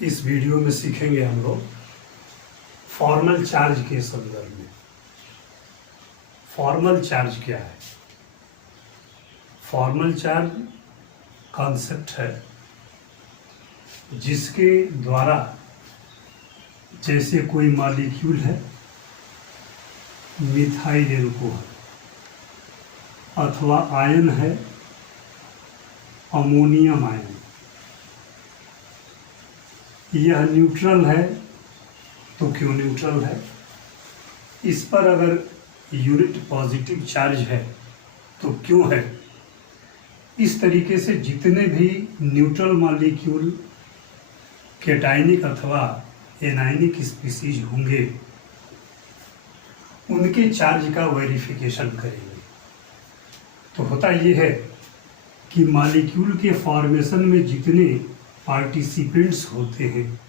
इस वीडियो में सीखेंगे हम लोग फॉर्मल चार्ज के संदर्भ में। फॉर्मल चार्ज क्या है? फॉर्मल चार्ज कॉन्सेप्ट है जिसके द्वारा जैसे कोई मॉलिक्यूल है मिथाइल एल्कोहल अथवा आयन है अमोनियम आयन, यह न्यूट्रल है तो क्यों न्यूट्रल है, इस पर अगर यूनिट पॉजिटिव चार्ज है तो क्यों है। इस तरीके से जितने भी न्यूट्रल मॉलिक्यूल कैटायनिक अथवा एनायनिक स्पीसीज होंगे उनके चार्ज का वेरिफिकेशन करेंगे। तो होता यह है कि मॉलिक्यूल के फॉर्मेशन में जितने पार्टिसिपेंट्स होते हैं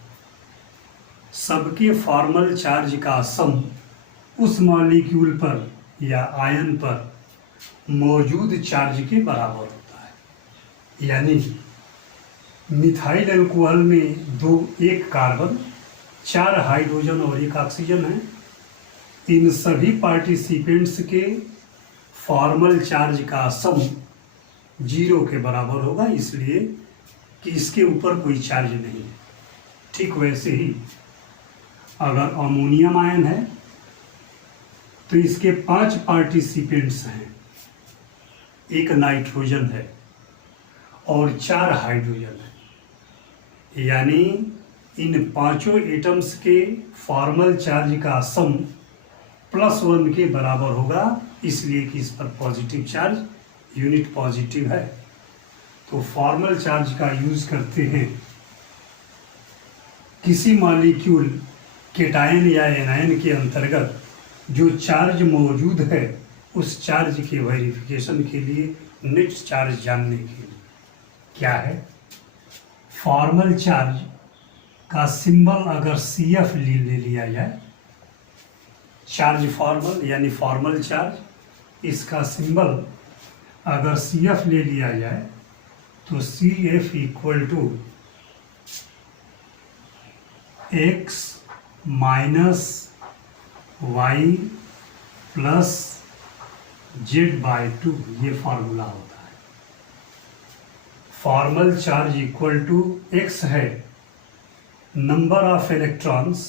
सबके फॉर्मल चार्ज का सम उस मॉलिक्यूल पर या आयन पर मौजूद चार्ज के बराबर होता है। यानी मिथाइल अल्कोहल में एक कार्बन, 4 हाइड्रोजन और 1 ऑक्सीजन है। इन सभी पार्टिसिपेंट्स के फॉर्मल चार्ज का सम 0 के बराबर होगा, इसलिए कि इसके ऊपर कोई चार्ज नहीं है। ठीक वैसे ही अगर अमोनियम आयन है तो इसके 5 पार्टिसिपेंट्स हैं, 1 नाइट्रोजन है और 4 हाइड्रोजन है। यानी इन पांचों एटम्स के फॉर्मल चार्ज का सम +1 के बराबर होगा, इसलिए कि इस पर पॉजिटिव चार्ज, यूनिट पॉजिटिव है। तो फॉर्मल चार्ज का यूज करते हैं किसी मॉलिक्यूल कैटायन या एनायन के अंतर्गत जो चार्ज मौजूद है उस चार्ज के वेरिफिकेशन के लिए, नेट चार्ज जानने के लिए। क्या है फॉर्मल चार्ज का सिंबल? अगर CF ले लिया जाए, चार्ज फॉर्मल यानी फॉर्मल चार्ज, इसका सिंबल अगर CF ले लिया जाए तो CF = X - Y + Z/2, ये फार्मूला होता है। फॉर्मल चार्ज X है number of electrons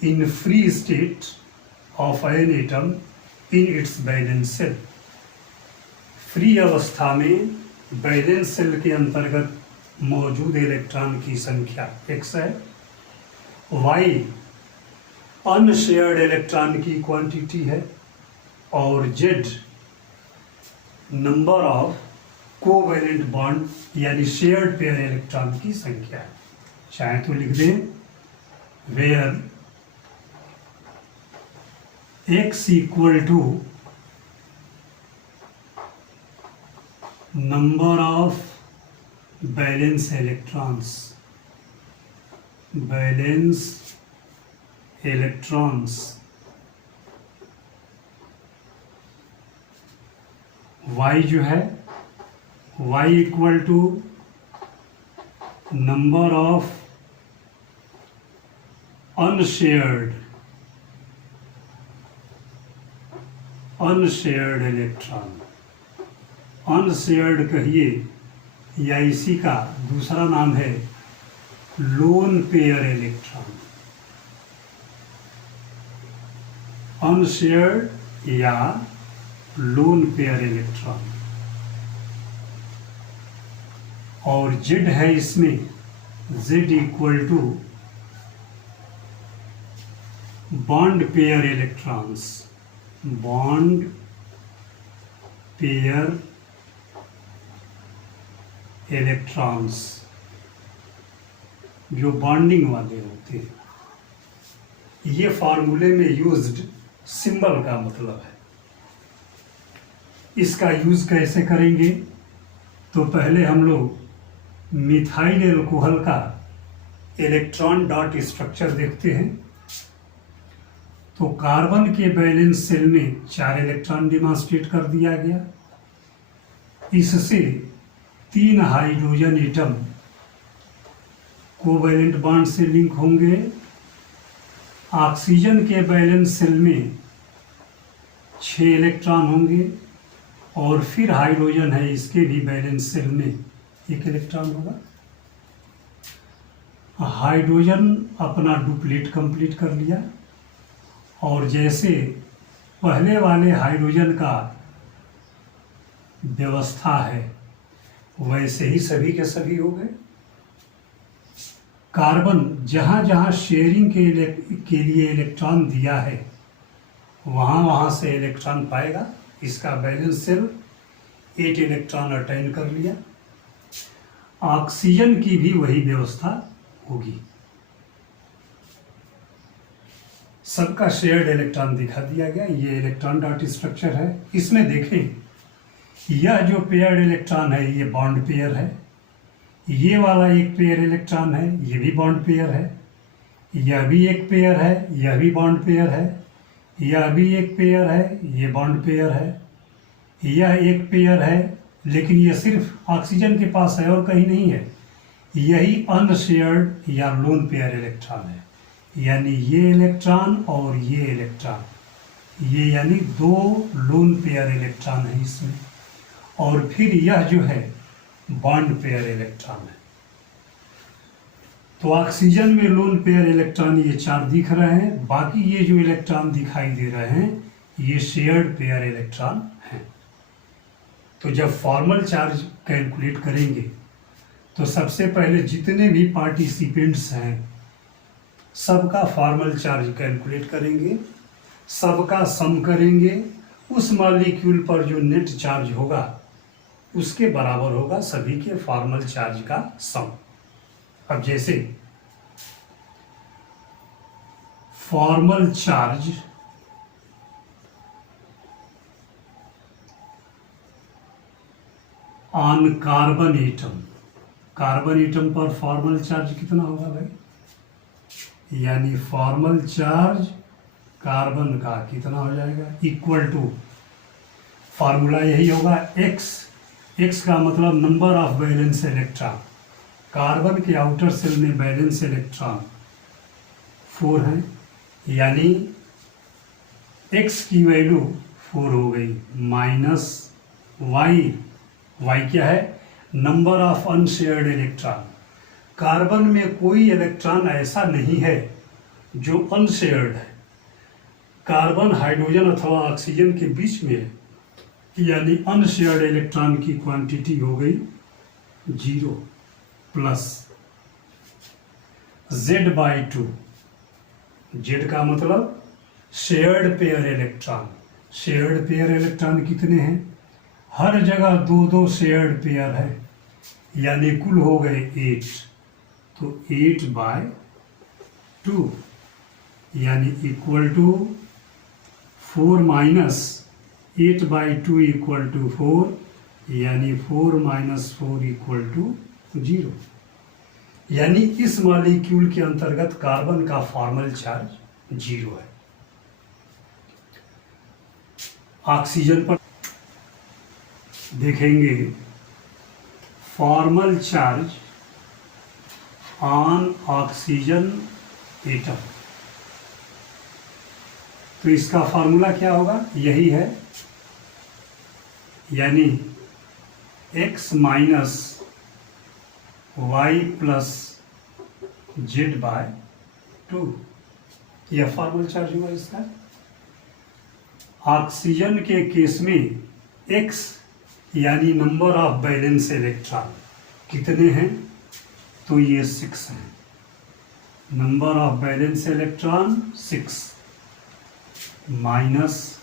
in free state of an atom in its valence shell. Free अवस्था में बैलेंस सेल के अंतर्गत मौजूद इलेक्ट्रॉन की संख्या X है। Y अनशेयर्ड इलेक्ट्रॉन की क्वांटिटी है और Z number of covalent bond यानी शेयर्ड पेयर इलेक्ट्रॉन की संख्या है। चाहे तो लिख दें where X = number of valence electrons, Y जो है Y = number of unshared electron. Unshared कहिए या इसी का दूसरा नाम है लोन पेयर इलेक्ट्रॉन। अनशेयर्ड या लोन पेयर इलेक्ट्रॉन। और Z है इसमें, Z = bond pair electrons, bond pair electrons जो बॉन्डिंग वाले होते हैं। ये फार्मूले में यूज्ड सिंबल का मतलब है। इसका यूज कैसे करेंगे? तो पहले हम लोग मिथाइल अल्कोहल का इलेक्ट्रॉन डॉट स्ट्रक्चर देखते हैं। तो कार्बन के बैलेंस सेल में 4 इलेक्ट्रॉन डिमॉन्स्ट्रेट कर दिया गया। इससे 3 हाइड्रोजन एटम कोवैलेंट बॉन्ड से लिंक होंगे। ऑक्सीजन के वैलेंस शेल में 6 इलेक्ट्रॉन होंगे और फिर हाइड्रोजन है, इसके भी वैलेंस शेल में 1 इलेक्ट्रॉन होगा। हाइड्रोजन अपना डुप्लेट कंप्लीट कर लिया और जैसे पहले वाले हाइड्रोजन का व्यवस्था है वैसे ही सभी के सभी हो गए। कार्बन जहाँ जहाँ शेयरिंग के लिए इलेक्ट्रॉन दिया है वहाँ वहाँ से इलेक्ट्रॉन पाएगा। इसका वैलेंस शेल 8 इलेक्ट्रॉन अटेन कर लिया। ऑक्सीजन की भी वही व्यवस्था होगी। सबका शेयर्ड इलेक्ट्रॉन दिखा दिया गया। ये इलेक्ट्रॉन डॉट स्ट्रक्चर है। इसमें देखें, यह जो पेयर्ड इलेक्ट्रॉन है ये बॉन्ड पेयर है, ये वाला एक पेयर इलेक्ट्रॉन है ये भी बॉन्ड पेयर है, यह भी एक पेयर है यह भी बॉन्ड पेयर है, यह भी एक पेयर है ये बॉन्ड पेयर है, यह एक पेयर है लेकिन यह सिर्फ ऑक्सीजन के पास है और कहीं नहीं है। यही अनशेयर्ड या लोन पेयर इलेक्ट्रॉन है, यानी ये इलेक्ट्रॉन और ये इलेक्ट्रॉन, ये यानी 2 लोन पेयर इलेक्ट्रॉन है इसमें। और फिर यह जो है बॉन्ड पेयर इलेक्ट्रॉन है। तो ऑक्सीजन में लोन पेयर इलेक्ट्रॉन ये 4 दिख रहे हैं, बाकी ये जो इलेक्ट्रॉन दिखाई दे रहे हैं ये शेयर्ड पेयर इलेक्ट्रॉन हैं। तो जब फॉर्मल चार्ज कैलकुलेट करेंगे तो सबसे पहले जितने भी पार्टिसिपेंट्स हैं सबका फॉर्मल चार्ज कैलकुलेट करेंगे, सबका सम करेंगे, उस मॉलिक्यूल पर जो नेट चार्ज होगा उसके बराबर होगा सभी के फॉर्मल चार्ज का सम। अब जैसे formal charge on carbon atom, carbon atom पर फॉर्मल चार्ज कितना होगा भाई, यानी फॉर्मल चार्ज कार्बन का कितना हो जाएगा, इक्वल टू, फार्मूला यही होगा एक्स का मतलब number of valence electron. Carbon के आउटर सेल में वैलेंस इलेक्ट्रॉन 4 है, यानी एक्स की वैल्यू 4 हो गई, माइनस वाई क्या है, number of unshared electron. Carbon में कोई इलेक्ट्रॉन ऐसा नहीं है जो अनशेयर्ड है। कार्बन हाइड्रोजन अथवा ऑक्सीजन के बीच में है, यानी अनशेयर्ड इलेक्ट्रॉन की क्वांटिटी हो गई 0 प्लस Z/2। Z का मतलब shared pair electron. Shared pair electron कितने हैं, हर जगह 2 शेयर्ड पेयर है, यानी कुल हो गए 8। तो 8/2 यानी equal to 4 minus 8/2 equal to 4, यानी 4 माइनस 4 इक्वल टू 0। यानी इस मॉलिक्यूल के अंतर्गत कार्बन का फॉर्मल चार्ज 0 है। ऑक्सीजन पर देखेंगे formal charge on oxygen atom, तो इसका फॉर्मूला क्या होगा, यही है, यानी x minus Y plus Z/2, यह फॉर्मल चार्ज हुआ इसका। ऑक्सीजन के केस में x यानी नंबर ऑफ वैलेंस इलेक्ट्रॉन कितने हैं, तो ये 6 हैं, number of valence electron 6 minus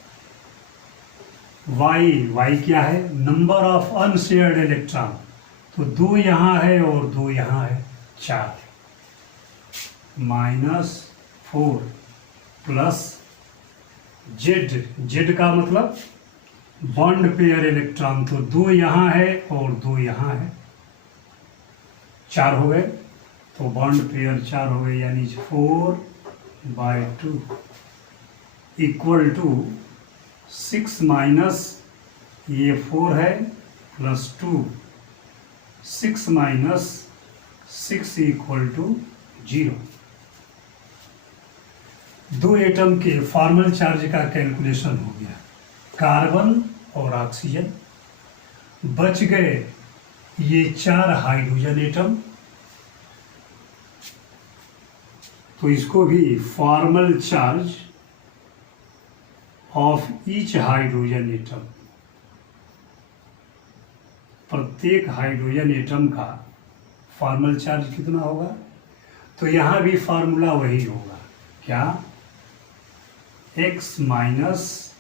Y क्या है, नंबर ऑफ अनशेयर्ड इलेक्ट्रॉन, तो 2 यहाँ है और 2 यहाँ है, 4 माइनस 4 प्लस Z का मतलब बॉन्ड पेयर इलेक्ट्रॉन, तो 2 यहाँ है और 2 यहाँ है, 4 हो गए, तो बॉन्ड पेयर 4 हो गए, यानी 4/2 इक्वल टू 6 माइनस ये 4 है प्लस 2, 6 माइनस 6 इक्वल टू 0। दो एटम के फॉर्मल चार्ज का कैलकुलेशन हो गया, कार्बन और ऑक्सीजन। बच गए ये 4 हाइड्रोजन एटम, तो इसको भी formal charge of each hydrogen atom, प्रत्येक हाइड्रोजन एटम का फॉर्मल चार्ज कितना होगा, तो यहाँ भी फार्मूला वही होगा, क्या, x minus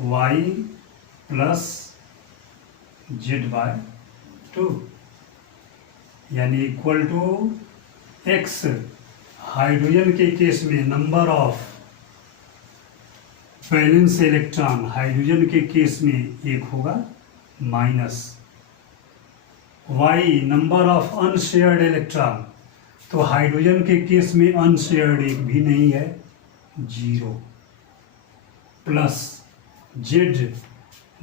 Y plus Z by 2, यानी इक्वल टू x हाइड्रोजन के केस में number of valence electron, hydrogen के केस में 1 होगा, minus y number of unshared electron, तो हाइड्रोजन के केस में अनशेयर्ड एक भी नहीं है, 0, plus z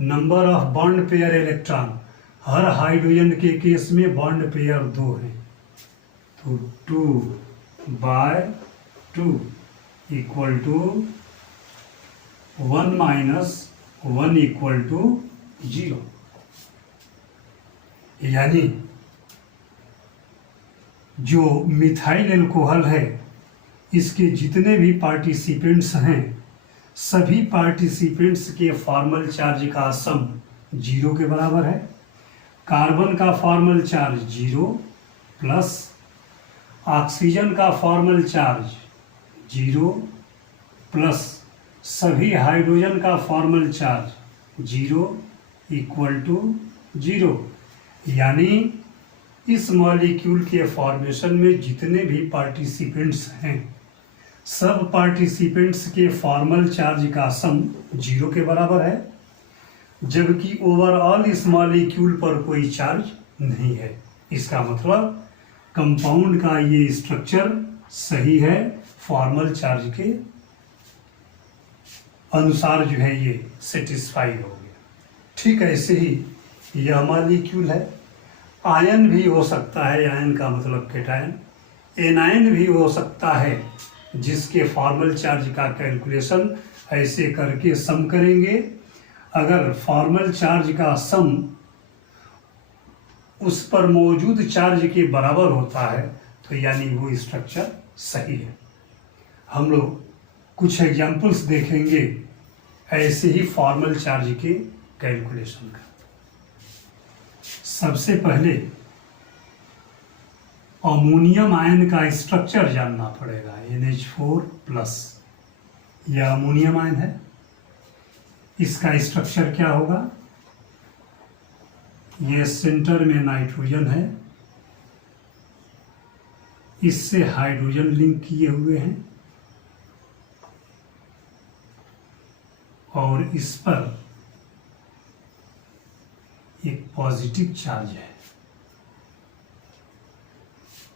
number of bond pair electron, हर हाइड्रोजन के केस में बॉन्ड पेयर 2 है, तो 2/2 equal to 1 minus 1 equal to 0। यानी जो मिथाइल अल्कोहल है, इसके जितने भी पार्टिसिपेंट्स हैं, सभी पार्टिसिपेंट्स के फॉर्मल चार्ज का सम 0 के बराबर है। कार्बन का फॉर्मल चार्ज 0 प्लस ऑक्सीजन का फॉर्मल चार्ज 0 प्लस सभी हाइड्रोजन का फॉर्मल चार्ज 0 इक्वल टू 0। यानी इस मॉलिक्यूल के फॉर्मेशन में जितने भी पार्टिसिपेंट्स हैं, सब पार्टिसिपेंट्स के फॉर्मल चार्ज का सम 0 के बराबर है, जबकि ओवरऑल इस मॉलिक्यूल पर कोई चार्ज नहीं है। इसका मतलब कंपाउंड का ये स्ट्रक्चर सही है, फॉर्मल चार्ज के अनुसार जो है ये सेटिस्फाई हो गया। ठीक ऐसे ही यह मॉलिक्यूल है, आयन भी हो सकता है, आयन का मतलब केटायन, एनायन भी हो सकता है, जिसके फॉर्मल चार्ज का कैलकुलेशन ऐसे करके सम करेंगे। अगर फॉर्मल चार्ज का सम उस पर मौजूद चार्ज के बराबर होता है, तो यानी वो स्ट्रक्चर सही है। हम लोग कुछ एग्जाम्पल्स देखेंगे ऐसे ही फॉर्मल चार्ज के कैलकुलेशन का। सबसे पहले अमोनियम आयन का स्ट्रक्चर जानना पड़ेगा, NH4+। यह अमोनियम आयन है, इसका स्ट्रक्चर क्या होगा, यह सेंटर में नाइट्रोजन है, इससे हाइड्रोजन लिंक किए हुए हैं और इस पर एक पॉजिटिव चार्ज है।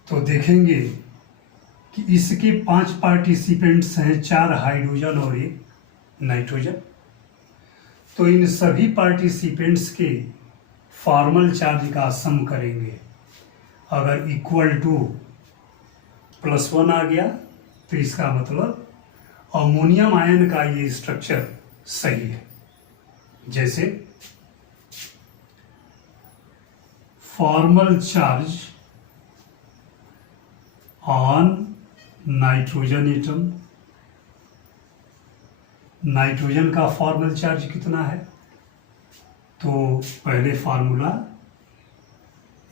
तो देखेंगे कि इसके 5 पार्टिसिपेंट्स हैं, 4 हाइड्रोजन और 1 नाइट्रोजन। तो इन सभी पार्टिसिपेंट्स के फॉर्मल चार्ज का सम करेंगे। अगर इक्वल टू +1 आ गया तो इसका मतलब अमोनियम आयन का ये स्ट्रक्चर सही है। जैसे formal charge on nitrogen atom, nitrogen का फॉर्मल चार्ज कितना है, तो पहले formula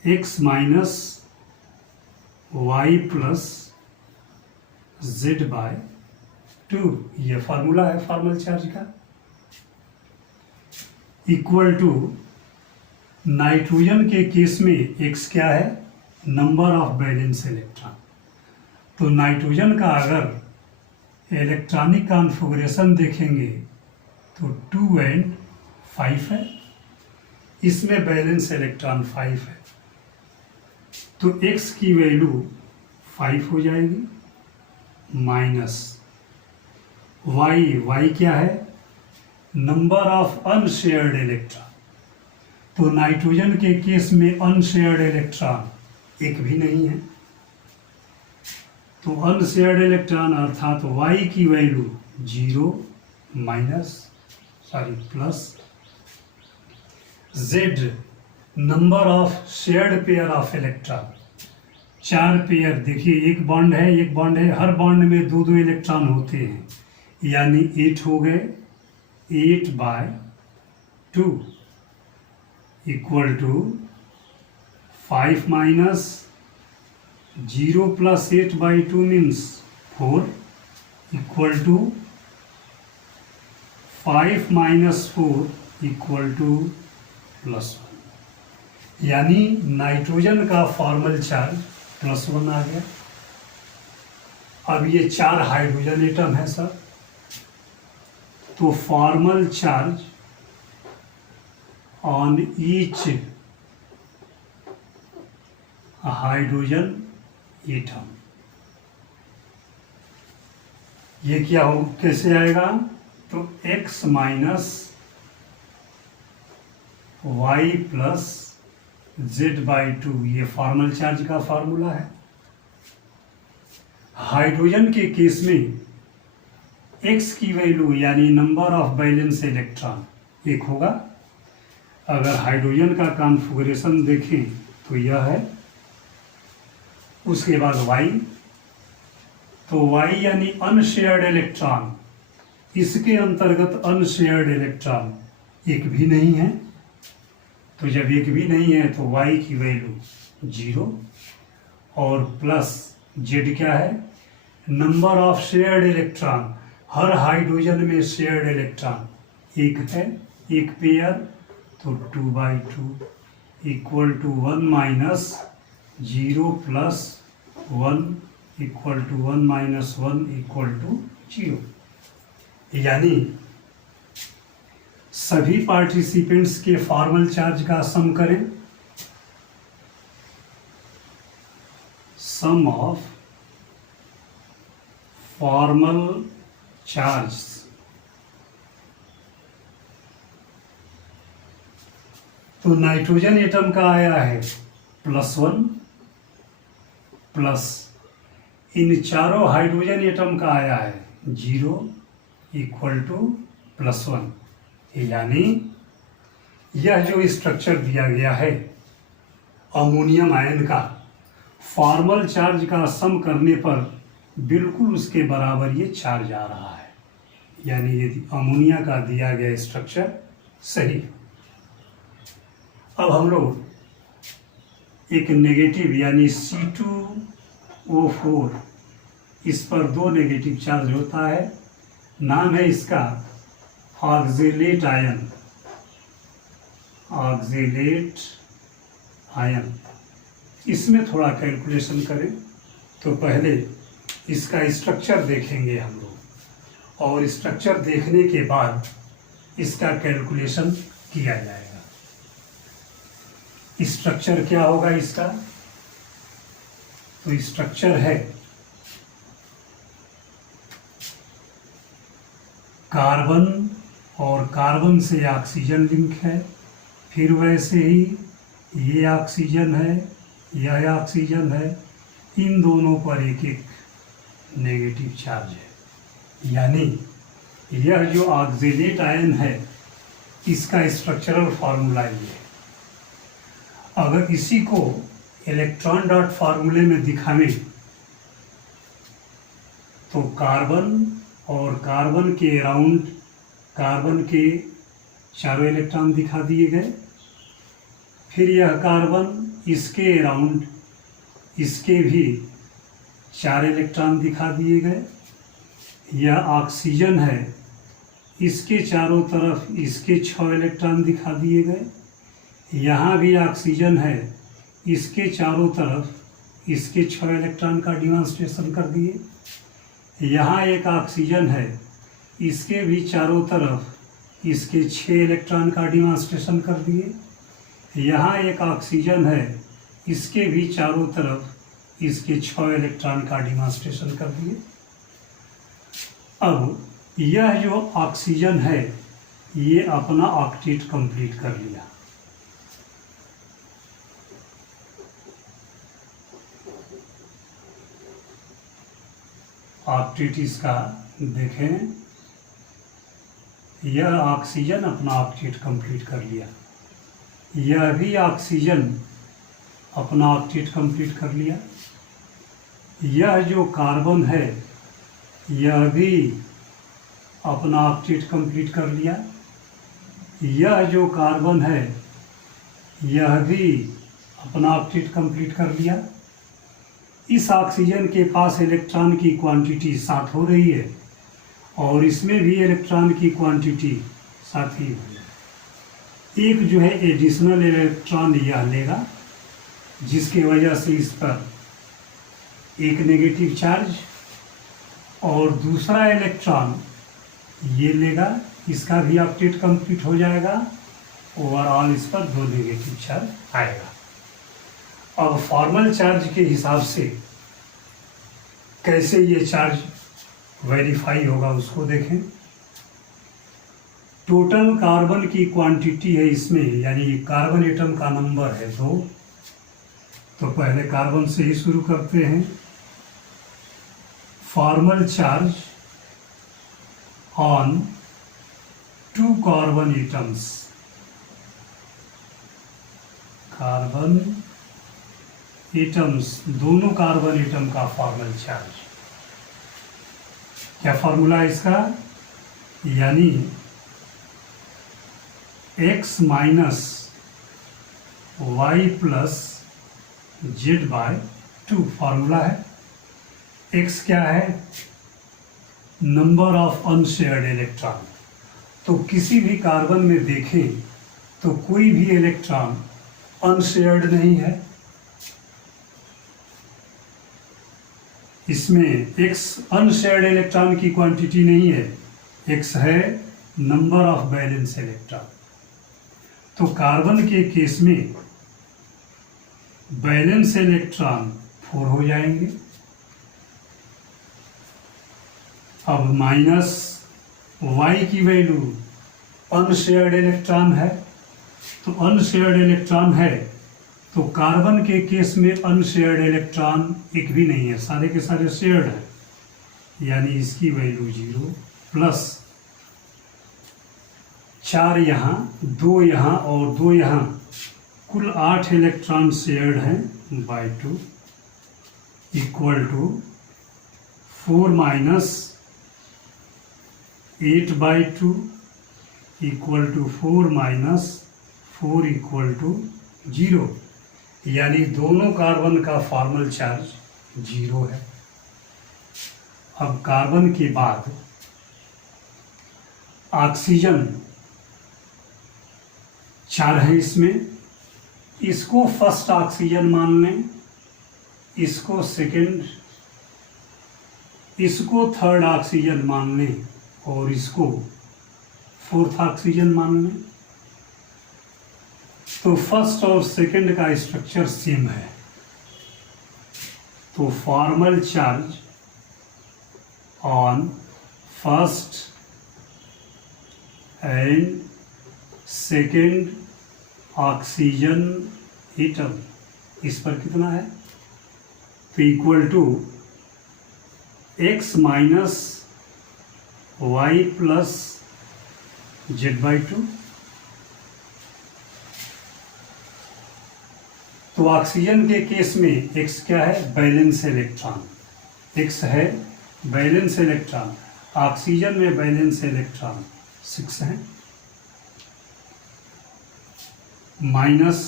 x minus Y plus Z by 2, ये फार्मूला है फॉर्मल चार्ज का, इक्वल टू नाइट्रोजन के केस में x क्या है, नंबर ऑफ वैलेंस इलेक्ट्रॉन। तो नाइट्रोजन का अगर इलेक्ट्रॉनिक कॉन्फ़िगरेशन देखेंगे तो 2 and 5 है, इसमें वैलेंस इलेक्ट्रॉन 5 है, तो x की वैल्यू 5 हो जाएगी, माइनस y क्या है, नंबर ऑफ अनशेयर्ड इलेक्ट्रॉन। तो नाइट्रोजन के केस में अनशेयर्ड इलेक्ट्रॉन एक भी नहीं है। तो अनशेयर्ड इलेक्ट्रॉन अर्थात y की value 0 plus z number of shared pair of electron, 4 pair, देखिए एक बॉन्ड है, हर बॉन्ड में 2 इलेक्ट्रॉन होते हैं, यानी 8 हो गए, 8/2 equal to 5 minus 0 plus 8/2 means 4 equal to 5 minus 4 equal to +1, यानी नाइट्रोजन का फॉर्मल चार्ज +1 आ गया। अब ये 4 हाइड्रोजन एटम है सर, तो formal charge on each hydrogen atom, ये क्या हो, कैसे आएगा, तो x minus y plus z/2, ये फॉर्मल चार्ज का फॉर्मूला है। हाइड्रोजन के केस में x की वैल्यू यानी नंबर ऑफ बैलेंस इलेक्ट्रॉन 1 होगा। अगर हाइड्रोजन का कॉन्फ़िगरेशन देखें तो यह है, उसके बाद y, तो y यानी अनशेयर्ड इलेक्ट्रॉन, इसके अंतर्गत अनशेयर्ड इलेक्ट्रॉन एक भी नहीं है। तो जब एक भी नहीं है तो y की वैल्यू 0 और प्लस z क्या है, नंबर ऑफ शेयर्ड इलेक्ट्रॉन, हर हाइड्रोजन में शेयर्ड इलेक्ट्रॉन एक है, एक पेयर, तो 2/2 equal to 1 minus 0 plus 1 equal to 1 minus 1 equal to 0, यानी सभी पार्टिसिपेंट्स के फॉर्मल चार्ज का सम करें, सम ऑफ फॉर्मल चार्ज, तो नाइट्रोजन एटम का आया है +1 प्लस इन चारों हाइड्रोजन एटम का आया है 0 इक्वल टू +1, यानी यह जो स्ट्रक्चर दिया गया है अमोनियम आयन का, फॉर्मल चार्ज का सम करने पर बिल्कुल उसके बराबर ये चार्ज आ रहा है, यानी यदि अमोनिया का दिया गया स्ट्रक्चर सही। अब हम लोग एक नेगेटिव यानी C2O4, इस पर 2 नेगेटिव चार्ज होता है, नाम है इसका ऑक्जेलेट आयन, ऑक्जेलेट आयन। इसमें थोड़ा कैलकुलेशन करें तो पहले इसका स्ट्रक्चर देखेंगे हम लोग, और स्ट्रक्चर देखने के बाद इसका कैलकुलेशन किया जाएगा। स्ट्रक्चर क्या होगा इसका, तो स्ट्रक्चर है कार्बन, और कार्बन से ऑक्सीजन लिंक है, फिर वैसे ही ये ऑक्सीजन है, यह ऑक्सीजन है, इन दोनों पर एक एक नेगेटिव चार्ज है, यानी यह जो ऑक्जेलेट आयन है इसका स्ट्रक्चरल फार्मूला ये है। अगर इसी को इलेक्ट्रॉन डॉट फार्मूले में दिखावें तो कार्बन और कार्बन के अराउंड कार्बन के चारों इलेक्ट्रॉन दिखा दिए गए, फिर यह कार्बन इसके अराउंड इसके भी 4 इलेक्ट्रॉन दिखा दिए गए, यह ऑक्सीजन है, इसके चारों तरफ इसके 6 इलेक्ट्रॉन दिखा दिए गए, यहाँ भी ऑक्सीजन है, इसके चारों तरफ इसके 6 इलेक्ट्रॉन का डिमॉन्स्ट्रेशन कर दिए, यहाँ एक ऑक्सीजन है, इसके भी चारों तरफ इसके 6 इलेक्ट्रॉन का डिमॉन्स्ट्रेशन कर दिए, यहाँ एक ऑक्सीजन है, इसके भी चारों तरफ इसके 6 इलेक्ट्रॉन का डिमॉन्स्ट्रेशन कर दिए। अब यह जो ऑक्सीजन है ये अपना ऑक्टेट कंप्लीट कर लिया। ऑक्टेट इसका देखें, यह ऑक्सीजन अपना ऑक्टेट कंप्लीट कर लिया, यह भी ऑक्सीजन अपना ऑक्टेट कंप्लीट कर लिया, यह जो कार्बन है यह भी अपना ऑक्टेट कंप्लीट कर लिया, यह जो कार्बन है यह भी अपना ऑक्टेट कंप्लीट कर लिया। इस ऑक्सीजन के पास इलेक्ट्रॉन की क्वांटिटी 7 हो रही है और इसमें भी इलेक्ट्रॉन की क्वांटिटी 7 ही है। एक जो है एडिशनल इलेक्ट्रॉन यह लेगा, जिसकी वजह से इस पर एक नेगेटिव चार्ज, और दूसरा इलेक्ट्रॉन ये लेगा, इसका भी ऑक्टेट कंप्लीट हो जाएगा, ओवरऑल इस पर 2 नेगेटिव चार्ज आएगा। अब फॉर्मल चार्ज के हिसाब से कैसे ये चार्ज वेरीफाई होगा उसको देखें। टोटल कार्बन की क्वांटिटी है इसमें, यानी कार्बन एटम का नंबर है 2, तो पहले कार्बन से ही शुरू करते हैं। Formal charge on 2 carbon atoms, carbon atoms, दोनों कार्बन एटम का फॉर्मल चार्ज। क्या फॉर्मूला है इसका, यानी x minus Y plus Z by 2 formula है। x क्या है, नंबर ऑफ अनशेयर्ड इलेक्ट्रॉन। तो किसी भी कार्बन में देखें तो कोई भी इलेक्ट्रॉन अनशेयर्ड नहीं है, इसमें x अनशेयर्ड इलेक्ट्रॉन की क्वांटिटी नहीं है, x है नंबर ऑफ बैलेंस इलेक्ट्रॉन। तो कार्बन के केस में बैलेंस इलेक्ट्रॉन 4 हो जाएंगे। अब माइनस y की वैल्यू अनशेयर्ड इलेक्ट्रॉन है, तो अनशेयर्ड इलेक्ट्रॉन है तो कार्बन के केस में अनशेयर्ड इलेक्ट्रॉन एक भी नहीं है, सारे के सारे शेयर्ड है, यानी इसकी वैल्यू 0 प्लस 4 यहाँ, 2 यहाँ और 2 यहाँ, कुल 8 इलेक्ट्रॉन शेयर्ड हैं by 2 equal to 4 minus 8 by 2 equal to 4 minus 4 equal to 0, यानी दोनों कार्बन का फॉर्मल चार्ज 0 है। अब कार्बन के बाद ऑक्सीजन 4 है इसमें, इसको फर्स्ट ऑक्सीजन मान लें, इसको सेकंड, इसको थर्ड ऑक्सीजन मान लें और इसको फोर्थ ऑक्सीजन मान लें। तो फर्स्ट और सेकंड का स्ट्रक्चर सेम है, तो formal charge on first and second oxygen atom, इस पर कितना है, तो equal to x minus Y plus Z by 2। तो ऑक्सीजन के केस में x क्या है, बैलेंस इलेक्ट्रॉन, x है बैलेंस इलेक्ट्रॉन, ऑक्सीजन में बैलेंस इलेक्ट्रॉन 6 है, माइनस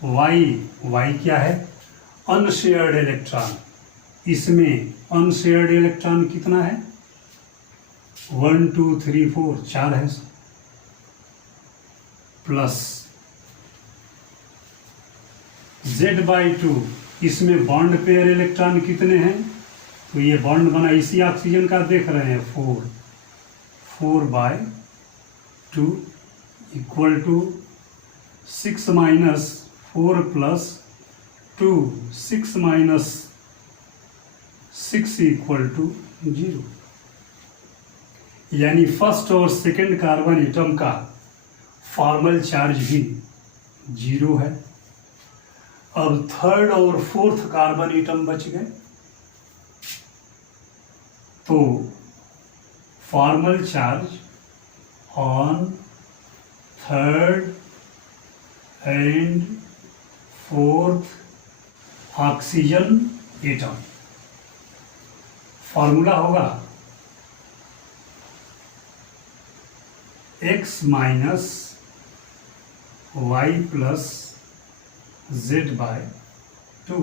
y क्या है, अनशेयर्ड इलेक्ट्रॉन, इसमें अनशेयर्ड इलेक्ट्रॉन कितना है, 1 2 3 4 4 है, प्लस Z/2, इसमें बॉन्ड पेयर इलेक्ट्रॉन कितने हैं, तो ये बॉन्ड बना इसी ऑक्सीजन का देख रहे हैं 4/2 equal to 6 minus 4 plus 2, 6 minus 6 equal to 0, यानी फर्स्ट और सेकंड कार्बन एटम का फॉर्मल चार्ज भी 0 है। अब थर्ड और फोर्थ कार्बन एटम बच गए, तो formal charge on third and fourth oxygen atom, formula होगा x minus Y plus Z by 2।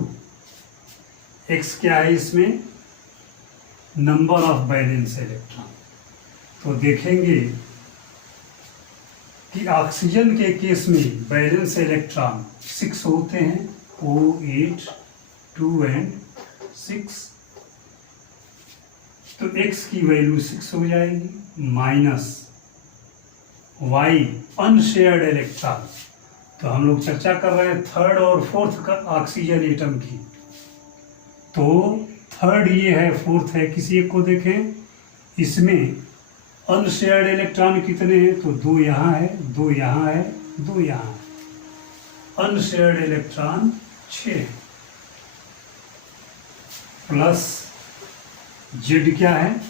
x क्या है इसमें? Number of valence electron. तो देखेंगे कि ऑक्सीजन के केस में वैलेंस इलेक्ट्रॉन 6 होते हैं, O8, 2 एंड 6। तो x की वैल्यू 6 हो जाएगी, माइनस y अनशेयर्ड इलेक्ट्रॉन। तो हम लोग चर्चा कर रहे हैं थर्ड और फोर्थ का ऑक्सीजन एटम की। तो थर्ड ये है, फोर्थ है, किसी एक को देखें। इसमें अनशेयर्ड इलेक्ट्रॉन कितने हैं? तो 2 यहाँ है, 2 यहाँ है, 2 यहाँ है। अनशेयर्ड इलेक्ट्रॉन 6 प्लस जेड क्या है?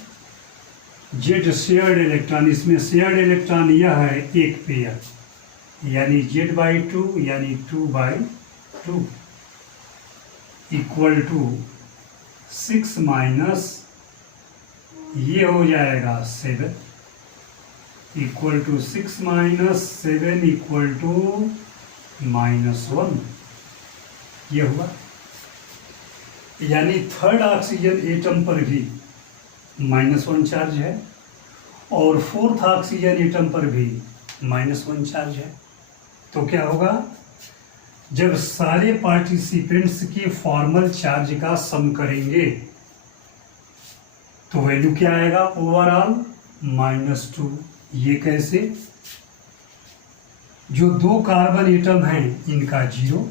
Z shared electron. इसमें शेयर्ड इलेक्ट्रॉन यह है एक पेयर, यानी जेड बाई 2 यानी 2 बाई 2 इक्वल टू 6 माइनस ये हो जाएगा 7 equal to 6 minus 7 equal to -1। ये हुआ, यानी थर्ड ऑक्सीजन एटम पर भी -1 चार्ज है और फोर्थ ऑक्सीजन एटम पर भी -1 चार्ज है। तो क्या होगा? जब सारे पार्टिसिपेंट्स के फॉर्मल चार्ज का सम करेंगे तो वैल्यू क्या आएगा? ओवरऑल -2। ये कैसे? जो 2 कार्बन एटम हैं इनका 0,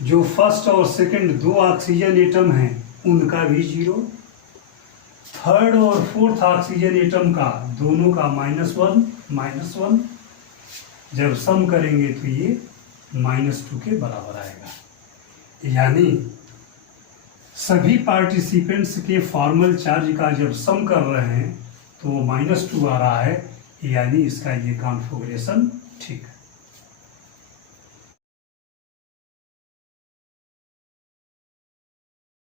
जो फर्स्ट और सेकंड 2 ऑक्सीजन एटम हैं उनका भी 0, थर्ड और फोर्थ ऑक्सीजन एटम का दोनों का -1। जब सम करेंगे तो ये -2 के बराबर आएगा। यानी सभी पार्टिसिपेंट्स के फॉर्मल चार्ज का जब सम कर रहे हैं तो -2 आ रहा है, यानी इसका ये कॉन्फ़िगरेशन ठीक है।